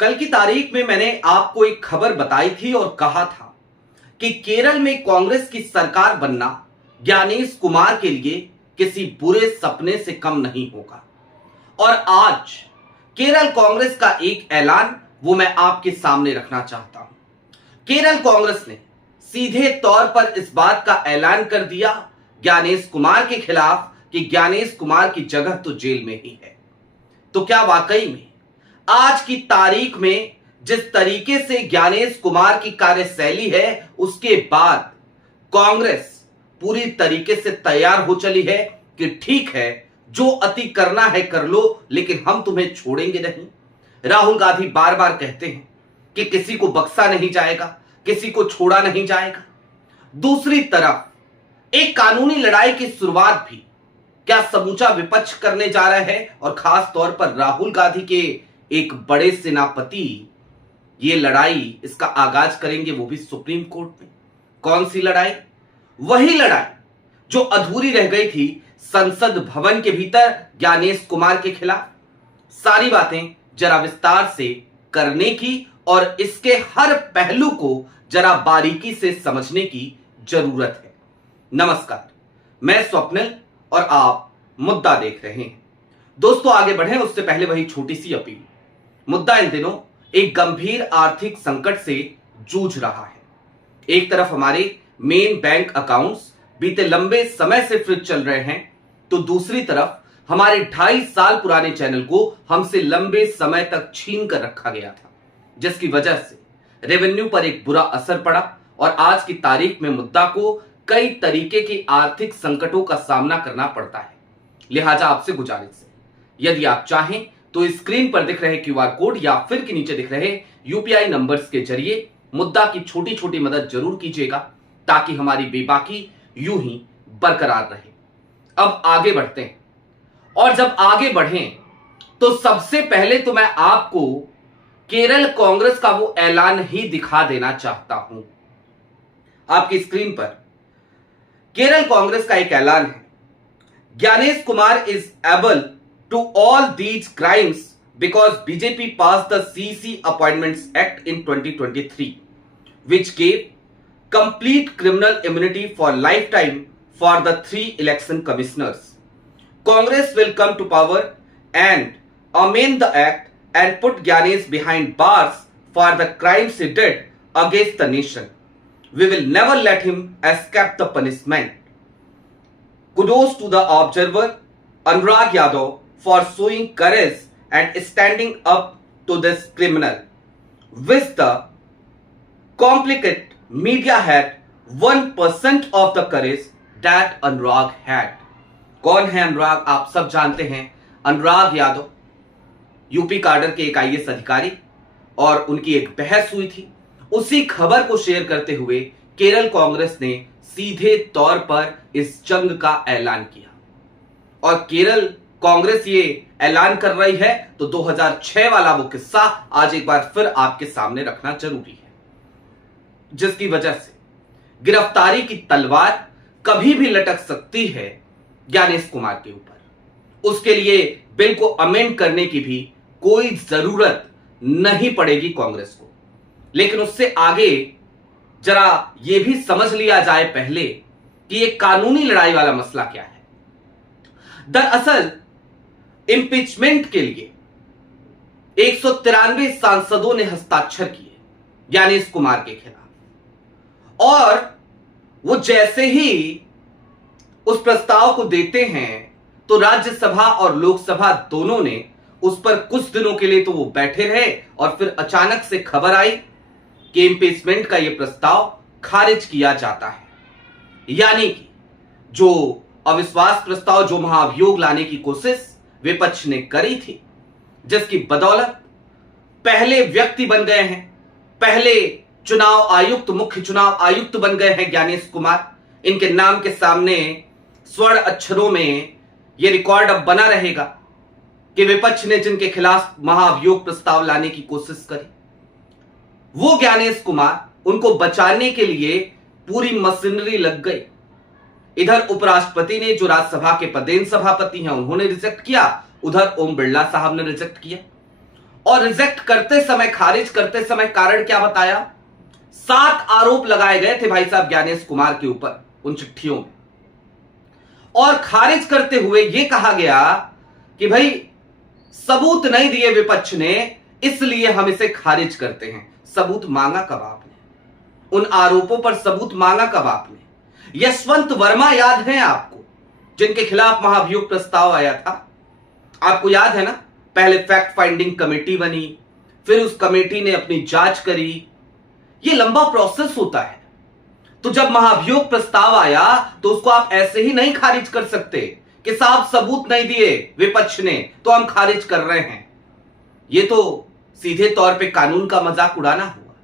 कल की तारीख में मैंने आपको एक खबर बताई थी और कहा था कि केरल में कांग्रेस की सरकार बनना ज्ञानेश कुमार के लिए किसी बुरे सपने से कम नहीं होगा। और आज केरल कांग्रेस का एक ऐलान वो मैं आपके सामने रखना चाहता हूं। केरल कांग्रेस ने सीधे तौर पर इस बात का ऐलान कर दिया ज्ञानेश कुमार के खिलाफ कि ज्ञानेश कुमार की जगह तो जेल में ही है। तो क्या वाकई में आज की तारीख में जिस तरीके से ज्ञानेश कुमार की कार्यशैली है उसके बाद कांग्रेस पूरी तरीके से तैयार हो चली है कि ठीक है, जो अति करना है कर लो, लेकिन हम तुम्हें छोड़ेंगे नहीं। राहुल गांधी बार बार कहते हैं कि किसी को बख्शा नहीं जाएगा, किसी को छोड़ा नहीं जाएगा। दूसरी तरफ एक कानूनी लड़ाई की शुरुआत भी क्या समूचा विपक्ष करने जा रहा है, और खास तौर पर राहुल गांधी के एक बड़े सेनापति ये लड़ाई, इसका आगाज करेंगे वो भी सुप्रीम कोर्ट में। कौन सी लड़ाई? वही लड़ाई जो अधूरी रह गई थी संसद भवन के भीतर ज्ञानेश कुमार के खिलाफ। सारी बातें जरा विस्तार से करने की और इसके हर पहलू को जरा बारीकी से समझने की जरूरत है। नमस्कार, मैं स्वप्निल और आप मुद्दा देख रहे हैं। दोस्तों, आगे बढ़ें उससे पहले वही छोटी सी अपील। मुद्दा इन दिनों एक गंभीर आर्थिक संकट से जूझ रहा है। एक तरफ हमारे मेन बैंक अकाउंट्स बीते लंबे समय से फ्रीज चल रहे हैं, तो दूसरी तरफ हमारे 2.5 साल पुराने चैनल को हमसे लंबे समय तक छीन कर रखा गया था, जिसकी वजह से रेवेन्यू पर एक बुरा असर पड़ा और आज की तारीख में मुद्दा को कई तरीके के आर्थिक संकटों का सामना करना पड़ता है। लिहाजा आपसे गुजारिश है, यदि आप चाहें तो स्क्रीन पर दिख रहे क्यूआर कोड या फिर के नीचे दिख रहे यूपीआई नंबर्स के जरिए मुद्दा की छोटी छोटी मदद जरूर कीजिएगा, ताकि हमारी बेबाकी यूं ही बरकरार रहे। अब आगे बढ़ते हैं, और जब आगे बढ़ें तो सबसे पहले तो मैं आपको केरल कांग्रेस का वो ऐलान ही दिखा देना चाहता हूं। आपकी स्क्रीन पर केरल कांग्रेस का एक ऐलान है। Gyanesh Kumar is able to all these crimes because BJP passed the CC Appointments Act in 2023, which gave complete criminal immunity for lifetime for the 3 election commissioners. Congress will come to power and amend the act and put Gyanesh behind bars for the crimes he did against the nation. We will never let him escape the punishment. Kudos to the observer Anurag Yadav for showing courage and standing up to this criminal, which the complicated media had 1% of the courage that Anurag had. कौन है अनुराग? आप सब जानते हैं, Anurag Yadav UP cadre के एक IAS अधिकारी, और उनकी एक बहस हुई थी। उसी खबर को शेयर करते हुए केरल कांग्रेस ने सीधे तौर पर इस जंग का ऐलान किया, और केरल कांग्रेस ये ऐलान कर रही है तो 2006 वाला वो किस्सा आज एक बार फिर आपके सामने रखना जरूरी है, जिसकी वजह से गिरफ्तारी की तलवार कभी भी लटक सकती है ज्ञानेश कुमार के ऊपर। उसके लिए बिल को अमेंड करने की भी कोई जरूरत नहीं पड़ेगी कांग्रेस को। लेकिन उससे आगे जरा यह भी समझ लिया जाए पहले कि यह कानूनी लड़ाई वाला मसला क्या है। दरअसल इंपीचमेंट के लिए 193 सांसदों ने हस्ताक्षर किए ज्ञानेश कुमार के खिलाफ, और वो जैसे ही उस प्रस्ताव को देते हैं तो राज्यसभा और लोकसभा दोनों ने उस पर कुछ दिनों के लिए तो वो बैठे रहे, और फिर अचानक से खबर आई कि इंपीचमेंट का यह प्रस्ताव खारिज किया जाता है। यानी कि जो अविश्वास प्रस्ताव, जो महाभियोग लाने की कोशिश विपक्ष ने करी थी, जिसकी बदौलत पहले व्यक्ति बन गए हैं, पहले चुनाव आयुक्त, मुख्य चुनाव आयुक्त बन गए हैं ज्ञानेश कुमार। इनके नाम के सामने स्वर्ण अक्षरों में यह रिकॉर्ड अब बना रहेगा कि विपक्ष ने जिनके खिलाफ महाभियोग प्रस्ताव लाने की कोशिश करी, वो ज्ञानेश कुमार, उनको बचाने के लिए पूरी मशीनरी लग गई। इधर उपराष्ट्रपति ने, जो राज्यसभा के पदेन सभापति हैं, उन्होंने रिजेक्ट किया, उधर ओम बिरला साहब ने रिजेक्ट किया। और रिजेक्ट करते समय, खारिज करते समय कारण क्या बताया? 7 आरोप लगाए गए थे भाई साहब ज्ञानेश कुमार के ऊपर उन चिट्ठियों में, और खारिज करते हुए यह कहा गया कि भाई सबूत नहीं दिए विपक्ष ने, इसलिए हम इसे खारिज करते हैं। सबूत मांगा कब आपने? उन आरोपों पर सबूत मांगा कब आपने? यशवंत वर्मा याद है आपको, जिनके खिलाफ महाभियोग प्रस्ताव आया था? आपको याद है ना? पहले फैक्ट फाइंडिंग कमेटी बनी, फिर उस कमेटी ने अपनी जांच करी। यह लंबा प्रोसेस होता है। तो जब महाभियोग प्रस्ताव आया तो उसको आप ऐसे ही नहीं खारिज कर सकते कि साहब सबूत नहीं दिए विपक्ष ने तो हम खारिज कर रहे हैं। यह तो सीधे तौर पे कानून का मजाक उड़ाना हुआ।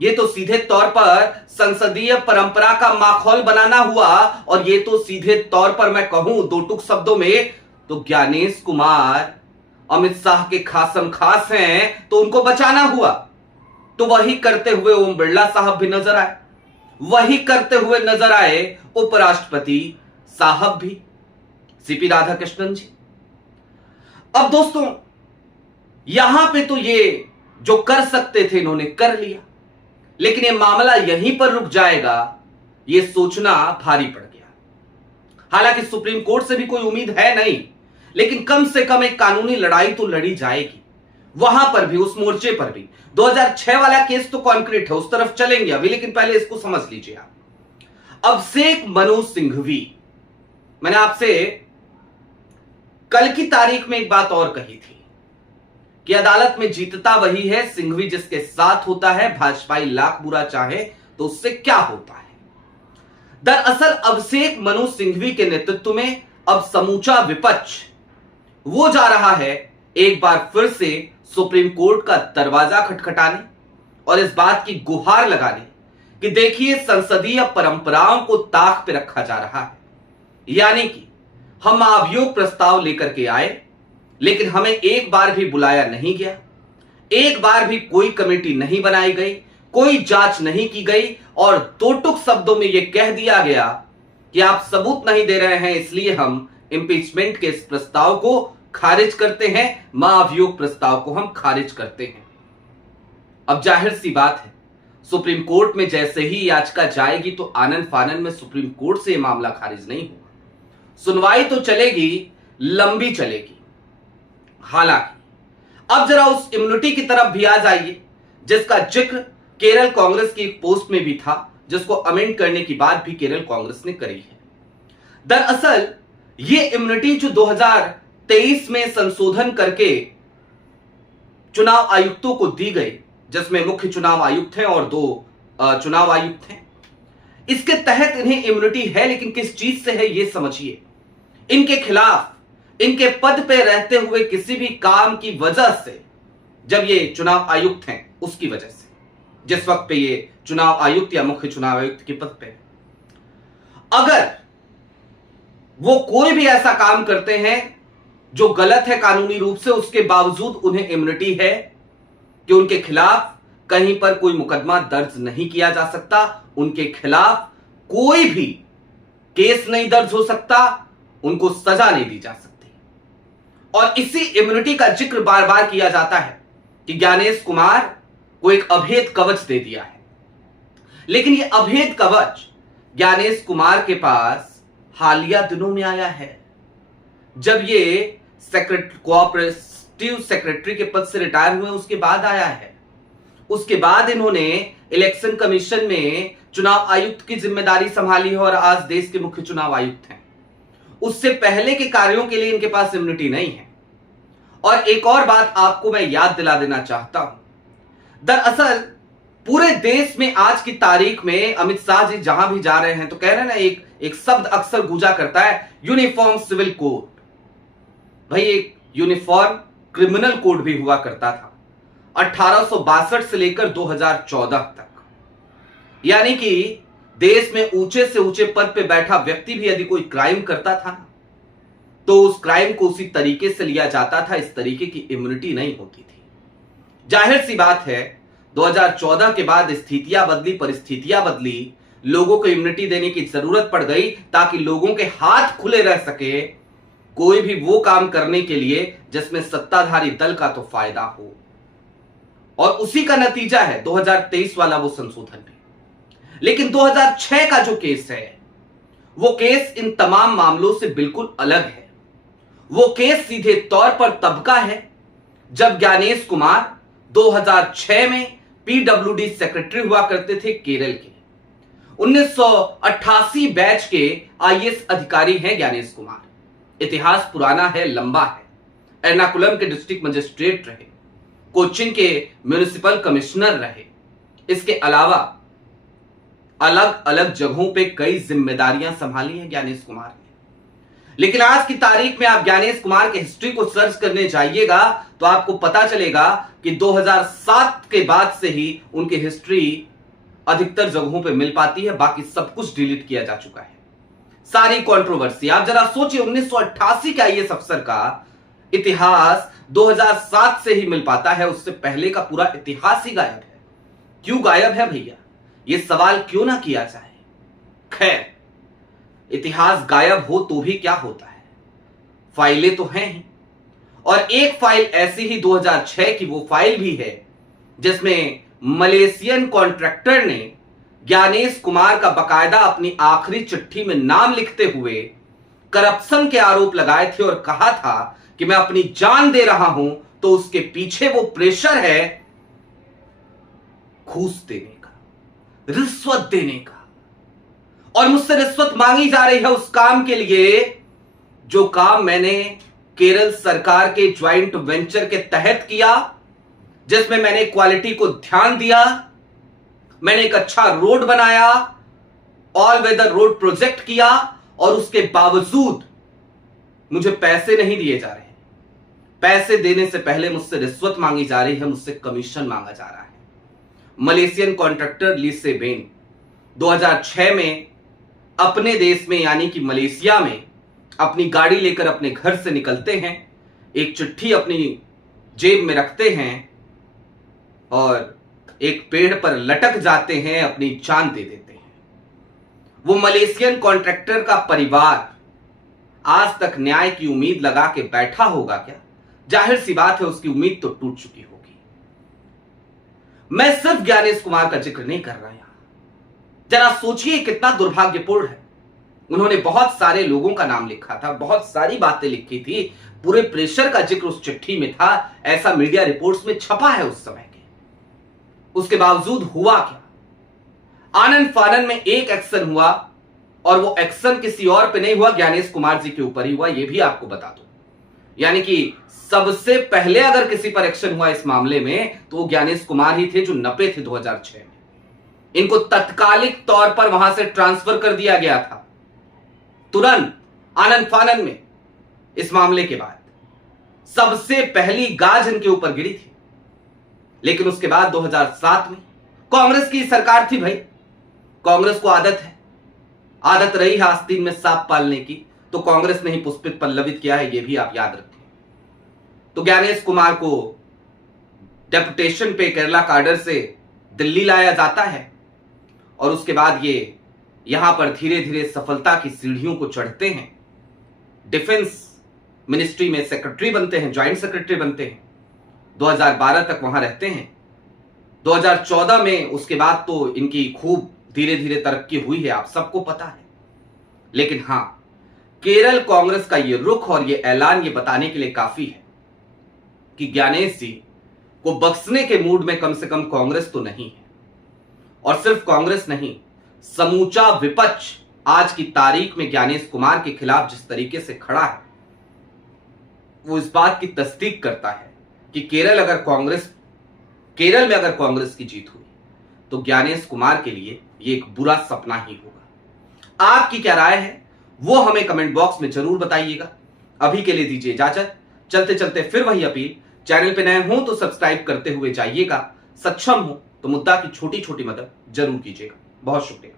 यह तो सीधे तौर पर संसदीय परंपरा का माखौल बनाना हुआ, और यह तो सीधे तौर पर मैं कहूं दो टुक शब्दों में तो ज्ञानेश कुमार अमित शाह के खासम खास हैं तो उनको बचाना हुआ। तो वही करते हुए ओम बिरला साहब भी नजर आए, वही करते हुए नजर आए उपराष्ट्रपति साहब भी, सीपी राधाकृष्णन जी। अब दोस्तों यहां पे तो ये जो कर सकते थे इन्होंने कर लिया, लेकिन ये मामला यहीं पर रुक जाएगा ये सोचना भारी पड़ गया। हालांकि सुप्रीम कोर्ट से भी कोई उम्मीद है नहीं, लेकिन कम से कम एक कानूनी लड़ाई तो लड़ी जाएगी। वहां पर भी, उस मोर्चे पर भी 2006 वाला केस तो कॉन्क्रीट है, उस तरफ चलेंगे अभी, लेकिन पहले इसको समझ लीजिए आप। अभिषेक मनु सिंघवी, मैंने आपसे कल की तारीख में एक बात और कही थी कि अदालत में जीतता वही है सिंघवी जिसके साथ होता है, भाजपाई लाख बुरा चाहे तो उससे क्या होता है। दरअसल अभिषेक मनु सिंघवी के नेतृत्व में अब समूचा विपक्ष वो जा रहा है एक बार फिर से सुप्रीम कोर्ट का दरवाजा खटखटाने और इस बात की गुहार लगाने कि देखिए संसदीय परंपराओं को ताक पे रखा जा रहा है। यानी कि हम महाभियोग प्रस्ताव लेकर के आए, लेकिन हमें एक बार भी बुलाया नहीं गया, एक बार भी कोई कमेटी नहीं बनाई गई, कोई जांच नहीं की गई, और दो टुक शब्दों में यह कह दिया गया कि आप सबूत नहीं दे रहे हैं इसलिए हम इंपीचमेंट के इस प्रस्ताव को खारिज करते हैं, महाभियोग प्रस्ताव को हम खारिज करते हैं। अब जाहिर सी बात है सुप्रीम कोर्ट में जैसे ही याचिका जाएगी तो आनन फानन में सुप्रीम कोर्ट से यह मामला खारिज नहीं होगा। सुनवाई तो चलेगी, लंबी चलेगी। हालांकि अब जरा उस इम्यूनिटी की तरफ भी आ जाइए जिसका जिक्र केरल कांग्रेस की एक पोस्ट में भी था, जिसको अमेंड करने की बात भी केरल कांग्रेस ने करी है। दरअसल ये इम्यूनिटी जो 2023 में संशोधन करके चुनाव आयुक्तों को दी गई, जिसमें मुख्य चुनाव आयुक्त हैं और 2 चुनाव आयुक्त हैं, इसके तहत इन्हें इम्यूनिटी है। लेकिन किस चीज से है ये समझिए। इनके खिलाफ इनके पद पे रहते हुए किसी भी काम की वजह से, जब ये चुनाव आयुक्त हैं उसकी वजह से, जिस वक्त पे ये चुनाव आयुक्त या मुख्य चुनाव आयुक्त के पद पे, अगर वो कोई भी ऐसा काम करते हैं जो गलत है कानूनी रूप से, उसके बावजूद उन्हें इम्यूनिटी है कि उनके खिलाफ कहीं पर कोई मुकदमा दर्ज नहीं किया जा सकता, उनके खिलाफ कोई भी केस नहीं दर्ज हो सकता, उनको सजा नहीं दी जा सकती। और इसी इम्यूनिटी का जिक्र बार बार किया जाता है कि ज्ञानेश कुमार को एक अभेद कवच दे दिया है। लेकिन यह अभेद कवच ज्ञानेश कुमार के पास हालिया दिनों में आया है, जब ये कोऑपरेटिव सेक्रेटरी के पद से रिटायर हुए, उसके बाद आया है। उसके बाद इन्होंने इलेक्शन कमीशन में चुनाव आयुक्त की जिम्मेदारी संभाली है और आज देश के मुख्य चुनाव आयुक्त हैं। उससे पहले के कार्यों के लिए इनके पास इम्यूनिटी नहीं है। और एक और बात आपको मैं याद दिला देना चाहता हूं, दरअसल पूरे देश में आज की तारीख में अमित शाह जी जहां भी जा रहे हैं तो कह रहे हैं ना, एक शब्द अक्सर गूंजा करता है, यूनिफॉर्म सिविल कोड। भाई एक यूनिफॉर्म क्रिमिनल कोड भी हुआ करता था 1862 से लेकर 2014 तक। यानी कि देश में ऊंचे से ऊंचे पद पे बैठा व्यक्ति भी यदि कोई क्राइम करता था तो उस क्राइम को उसी तरीके से लिया जाता था, इस तरीके की इम्यूनिटी नहीं होती थी। जाहिर सी बात है 2014 के बाद स्थितियां बदली, परिस्थितियां बदली, लोगों को इम्यूनिटी देने की जरूरत पड़ गई ताकि लोगों के हाथ खुले रह सके कोई भी वो काम करने के लिए जिसमें सत्ताधारी दल का तो फायदा हो। और उसी का नतीजा है 2023 वाला वो संशोधन भी। लेकिन 2006 का जो केस है वो केस इन तमाम मामलों से बिल्कुल अलग है। वो केस सीधे तौर पर तब का है जब ज्ञानेश कुमार 2006 में पीडब्ल्यूडी सेक्रेटरी हुआ करते थे केरल के। 1988 बैच के आईएएस अधिकारी हैं ज्ञानेश कुमार। इतिहास पुराना है, लंबा है। एर्नाकुलम के डिस्ट्रिक्ट मजिस्ट्रेट रहे, कोचिन के म्युनिसिपल कमिश्नर रहे। इसके अलावा अलग अलग जगहों पे कई जिम्मेदारियां संभाली हैं ज्ञानेश कुमार ने। लेकिन आज की तारीख में आप ज्ञानेश कुमार के हिस्ट्री को सर्च करने जाइएगा तो आपको पता चलेगा कि 2007 के बाद से ही उनकी हिस्ट्री अधिकतर जगहों पे मिल पाती है, बाकी सब कुछ डिलीट किया जा चुका है। सारी कंट्रोवर्सी आप जरा सोचिए, 1988 के आईएएस अफसर का इतिहास 2007 से ही मिल पाता है, उससे पहले का पूरा इतिहास ही गायब है। क्यों गायब है भैया, ये सवाल क्यों ना किया जाए। खैर, इतिहास गायब हो तो भी क्या होता है, फाइलें तो हैं ही। और एक फाइल ऐसी ही 2006 की वो फाइल भी है जिसमें मलेशियन कॉन्ट्रैक्टर ने ज्ञानेश कुमार का बकायदा अपनी आखिरी चिट्ठी में नाम लिखते हुए करप्शन के आरोप लगाए थे और कहा था कि मैं अपनी जान दे रहा हूं तो उसके पीछे वो प्रेशर है घूस देने का, रिश्वत देने का। और मुझसे रिश्वत मांगी जा रही है उस काम के लिए जो काम मैंने केरल सरकार के ज्वाइंट वेंचर के तहत किया, जिसमें मैंने क्वालिटी को ध्यान दिया, मैंने एक अच्छा रोड बनाया, ऑल वेदर रोड प्रोजेक्ट किया, और उसके बावजूद मुझे पैसे नहीं दिए जा रहे। पैसे देने से पहले मुझसे रिश्वत मांगी जा रही है, मुझसे कमीशन मांगा जा रहा है। मलेशियन कॉन्ट्रैक्टर ली से बेन 2006 में अपने देश में यानी कि मलेशिया में अपनी गाड़ी लेकर अपने घर से निकलते हैं, एक चिट्ठी अपनी जेब में रखते हैं और एक पेड़ पर लटक जाते हैं, अपनी जान दे देते हैं। वो मलेशियन कॉन्ट्रैक्टर का परिवार आज तक न्याय की उम्मीद लगा के बैठा होगा क्या? जाहिर सी बात है उसकी उम्मीद तो टूट चुकी होगी। मैं सिर्फ ज्ञानेश कुमार का जिक्र नहीं कर रहा यहां, जरा सोचिए कितना दुर्भाग्यपूर्ण है। उन्होंने बहुत सारे लोगों का नाम लिखा था, बहुत सारी बातें लिखी थी, पूरे प्रेशर का जिक्र उस चिट्ठी में था, ऐसा मीडिया रिपोर्ट्स में छपा है उस समय के। उसके बावजूद हुआ क्या? आनंद फानन में एक एक्शन हुआ और वो एक्शन किसी और पे नहीं हुआ, ज्ञानेश कुमार जी के ऊपर ही हुआ, ये भी आपको बता दूं। यानी कि सबसे पहले अगर किसी पर एक्शन हुआ इस मामले में तो वो ज्ञानेश कुमार ही थे जो नपे थे 2006 में। इनको तत्कालिक तौर पर वहां से ट्रांसफर कर दिया गया था तुरंत आनंद फानन में। इस मामले के बाद सबसे पहली गाज इनके ऊपर गिरी थी। लेकिन उसके बाद 2007 में कांग्रेस की सरकार थी भाई, कांग्रेस को आदत रही है आस्तीन में सांप पालने की, तो कांग्रेस ने ही पुष्पित पल्लवित किया है, यह भी आप याद रखें। तो ज्ञानेश कुमार को डेपुटेशन पे केरला काडर से दिल्ली लाया जाता है और उसके बाद ये यहां पर धीरे धीरे सफलता की सीढ़ियों को चढ़ते हैं। डिफेंस मिनिस्ट्री में सेक्रेटरी बनते हैं, ज्वाइंट सेक्रेटरी बनते हैं, 2012 तक वहां रहते हैं। 2014 में उसके बाद तो इनकी खूब धीरे धीरे तरक्की हुई है, आप सबको पता है। लेकिन हां, केरल कांग्रेस का ये रुख और ये ऐलान ये बताने के लिए काफी है कि ज्ञानेश जी को बख्शने के मूड में कम से कम कांग्रेस तो नहीं है। और सिर्फ कांग्रेस नहीं, समूचा विपक्ष आज की तारीख में ज्ञानेश कुमार के खिलाफ जिस तरीके से खड़ा है वो इस बात की तस्दीक करता है कि केरल में अगर कांग्रेस की जीत हुई तो ज्ञानेश कुमार के लिए ये एक बुरा सपना ही होगा। आपकी क्या राय है वो हमें कमेंट बॉक्स में जरूर बताइएगा। अभी के लिए दीजिए इजाजत। चलते चलते फिर वही अपील, चैनल पे नए हो तो सब्सक्राइब करते हुए जाइएगा, सक्षम हो तो मुद्दा की छोटी छोटी मदद जरूर कीजिएगा। बहुत शुक्रिया।